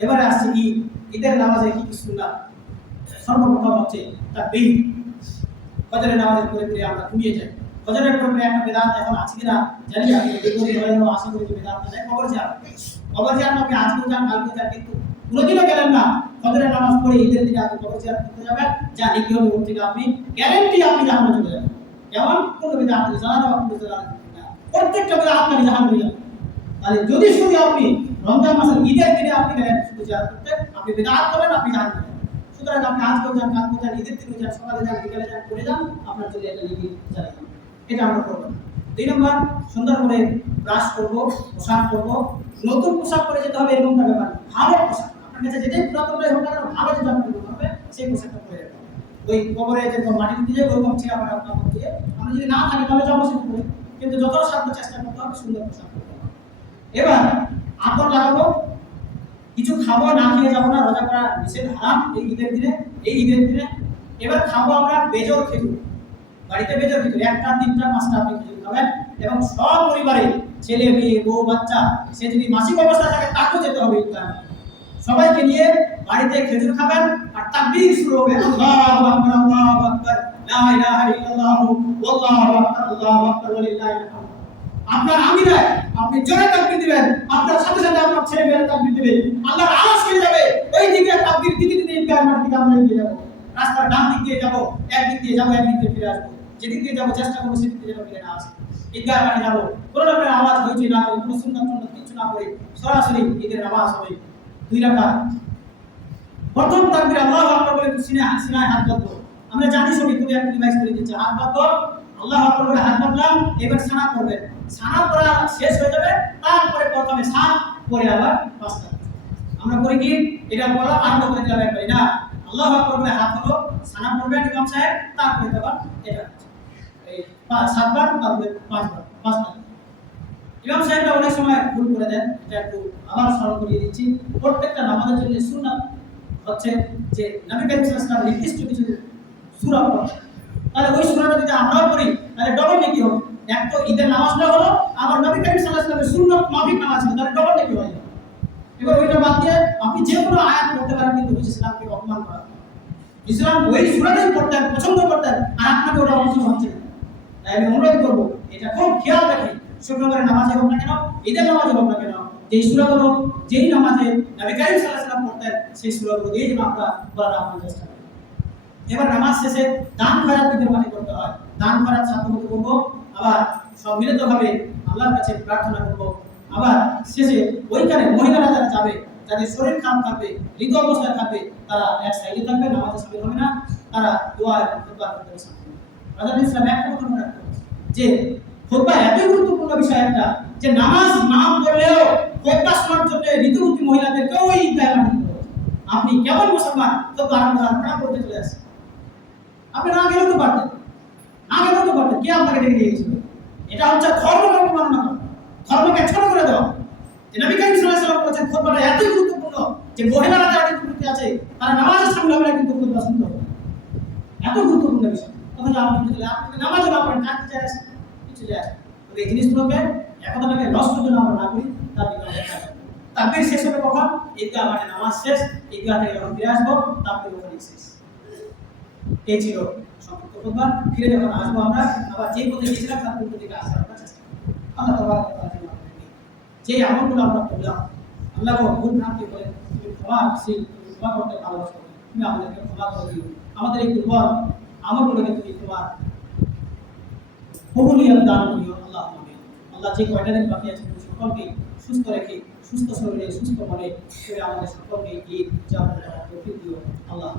এবারে আসছে ঈদ। ঈদের নামাজে কি কি সুন্নাত? সর্বপ্রথম হচ্ছে তাকবীর। ফজরের নামাজের পরে পরে আমরা ঘুমিয়ে যাই। ফজরের পরে একটা বেদাত এখন আছে কিনা জানি না, কিন্তু দেখুন এবারে আশা করি যে বেদাত নাই। কবর জিয়ারত, কবর জিয়ারত আপনি আজকেও যান, কালকেও যান, কিন্তু কোনোদিনও গেলেন না ফজরের নামাজ পড়ে ঈদের দিনে আপনি কবর জিয়ারত করতে যাবেন, যা নেকি হবে ওর থেকে আপনি গ্যারান্টি আপনি জাহান্নামে চলে যাবেন। কেমন কোনো বেদাত জানা দেওয়া কিন্তু জানা না, প্রত্যেকটা বেদাত আপনি জাহান্নামে যাবেন। তাহলে যদি শুধু আপনি রমজান মাসের ঈদের দিনে আপনি গেলেন শুধু জিয়ারত করতে, আপনি বেদাত করলেন, আপনি জাহান্নামে যাবেন। সুতরাং আপনি আজকেও যান, কালকেও যান, ঈদের দিনেও যান, সকালে যান, বিকালে যান, করে যান, আপনার যদি একটা লিখি জানি না, এটা আমরা করবো না। 2 নম্বর, সুন্দর করে ব্রাশ করবো, পোশাক করবো। নতুন পোশাক পরে যেতে হবে এরকমটা ব্যাপার না, ভালো পোশাক আপনার কাছে যেটাই পুরাতনটাই হোক না কেন, ভালো যেটা আপনার করতে হবে সেই পোশাকটা পরে যেতে হবে। ওই কবরে যেরকম মাটি দিতে যায় ওরকম ছিল আমার আপনার দিয়ে আমরা যদি না থাকি তাহলে যাবো সেটা করে, কিন্তু যত সাধ্য চেষ্টা করতে হবে সুন্দর পোশাক করতে হবে। এবার আতর লাগাবো, কিছু খাবো, না খেয়ে যাবো না, রোজা করা নিষেধ, হারাম এই ঈদের দিনে। এই ঈদের দিনে এবার খাবো আমরা বেজর খেজুর, বাড়িতে বেজর খেজুর 1টা 3টা 5টা আপনি খেজুর খাবেন, এবং সব পরিবারে ছেলে মেয়ে বউ বাচ্চা, সে যদি মাসিক অবস্থা থাকে তাকেও যেতে হবে ঈদগাহ, সবাইকে নিয়ে বাড়িতে খেজুর খাবেন আর তাকবীর শুরু হবে, আল্লাহু আকবার আল্লাহু আকবার লা ইলাহা ইল্লাল্লাহু ওয়াল্লাহু আকবার আল্লাহু আকবার ওয়া লিল্লাহিল হামদ। আপনার আমিরায় আপনি জোরে তাকবীর দিবেন, আপনার সাথে সাথে আপনার ছেলে মেয়েরা তাকবীর দিবে, আল্লাহর আওয়াজ হয়ে যাবে, ওই দিকে তাকবীর দিতে দিতে ঈদগাহের মাঠের দিকে আমরা এগিয়ে যাব। রাস্তার ডান দিক দিয়ে যাব, একদিক দিয়ে যাব, একদিক দিয়ে ফিরে আসবো, যেদিক দিয়ে যাব চেষ্টা করবো সেদিক দিয়ে যেন ফিরে না আসে। ঈদগাহের মাঠে যাবো, কোনো রকমের আওয়াজ হইচই না করে, কোনো সুন্নাত টুন্নাত কিছু না করে সরাসরি ঈদের নামাজ হবে 2 রাকাত। প্রথম তাকবীর আল্লাহু আকবার বলে সিনায় হাত বাঁধবো। আমরা জানি সবই, তুমি একটা ডিভাইস করে দিচ্ছি, হাত বাঁধবো, আল্লাহু আকবার বলে হাত বাঁধলাম, এবার সানা করবেন, সানা করা শেষ হয়ে যাবে, তারপরে প্রথমে সাত, পরে আবার 5টা আমরা করি কি এটা বলা আরম্ভ করে দিলাম একবারে না, আল্লাহু আকবার বলে হাত হলো, সানা করবেন ইমাম সাহেব, তারপরে আবার এটা এই 7বার, তারপরে 5বার, 5টা। ইমাম সাহেবরা অনেক সময় ভুল করে দেন, এটা একটু আবার স্মরণ করিয়ে দিচ্ছি। প্রত্যেকটা নামাজের জন্য সুন্নাত হচ্ছে যে নবী করিম সাল্লাল্লাহু আলাইহি ওয়াসাল্লাম নির্দিষ্ট কিছু সূরা পড়েন, তাহলে ওই সূরাটা যদি আমরাও পড়ি তাহলে ডবল নেকি হবে। এক তো ঈদের নামাজটা হলো, আবার নবী করিম সাল্লাল্লাহু আলাইহি ওয়াসাল্লামের সুন্নাত মাফিক নামাজ হলো, তাহলে ডবল নেকি হয়ে যাবে। এবার ওইটা বাদ দিয়ে আপনি যে কোনো আয়াত পড়তে পারেন, কিন্তু ইসলামকে অপমান করা, ইসলাম ওই সূরাটাই পড়তেন, পছন্দ করতেন, আর আপনাকে ওটা অপছন্দ হচ্ছে না। তাই আমি অনুরোধ করবো এটা খুব খেয়াল রাখি, শুক্রবারের নামাজে হোক না কেন, ঈদের নামাজে হোক না কেন, যেই সূরাগুলো যেই নামাজে নবী করিম সাল্লাল্লাহু আলাইহি ওয়াসাল্লাম পড়তেন সেই সূরাগুলো দিয়ে যেন আমরা পড়ার আপনার চেষ্টা করি। এবার নামাজ শেষে দান খয়রাত ঈদের মাঠে করতে হয়, দান খয়রাত সাধ্যমতো করবো, আবার সব মিলিতভাবে আল্লাহর কাছে প্রার্থনা করবো। আবার শেষে ওইখানে মহিলারা যারা যাবে, যাদের শরীর খারাপ থাকবে, মৃত অবস্থায় থাকবে, তারা এক সাইডে থাকবে, নামাজে সামিল হবে না, তারা দোয়া এবং খুতবা করতে হবে। রাজাল ইসলাম একটা কথা মনে রাখতে হবে যে খুতবা এত গুরুত্বপূর্ণ বিষয় একটা, যে নামাজ না পড়লেও খুতবা শোনার জন্য ঋতুবতী মহিলাদেরকেও ওই ঈদগাহে পাঠানো হবে। আপনি কেমন মুসলমান খুতবা আরম্ভ করতে চলে আসে, আপনি না গেলেও তো পারতেন, না গেলেও তো পারতেন, কে আপনাকে ডেকে নিয়ে গেছিল? এটা হচ্ছে ধর্মকে অবমাননা করা, ধর্মকে ছোট করে দেওয়া। যে নবী করিম সাল্লাল্লাহু আলাইহি ওয়াসাল্লাম বলেছেন খুতবাটা এতই গুরুত্বপূর্ণ যে মহিলারা যারা ঋতুবতী আছে তারা নামাজে সামিল হবে না, কিন্তু খুতবা শুনতে হবে, এত গুরুত্বপূর্ণ বিষয়। অথচ আপনি নামাজে না পড়েন, চাকরি চাই আসে, কিছু যায় আসে। তবে এই জিনিসগুলোকে একতাটাকে নষ্ট যেন আমরা না করি, তার দিকে তাকবীর শেষ হবে কখন? ঈদগাহ মাঠে নামাজ শেষ, ঈদগাহ থেকে যখন ফিরে আসবো তাকবীর ওখানেই শেষ। এই ছিল সংক্ষিপ্ত খুতবা। ফিরে যখন আসবো আমরা আবার যে পথে গেছিলাম তার পূর্ব দিকে আসার আমরা চেষ্টা করব। আল্লাহ তাবারক ওয়া তাআলা যে আমলগুলো আমরা করলাম, আল্লাহ ভুল ভ্রান্তি করে তুমি ক্ষমা করতে ভালোবাসো, তুমি আমাদেরকে ক্ষমা করে দিও। আমাদের এই দুর্বল আমলগুলোকে তুমি তোমার কবুলিয়ত দান করিও আল্লাহ। আল্লাহ যে কয়টা দিন বাকি আছে সকলকে সুস্থ রেখে, সুস্থ শরীরে সুস্থ মনে আমাদের সকলকে ঈদ উদযাপন করার তৌফিক দিও আল্লাহ।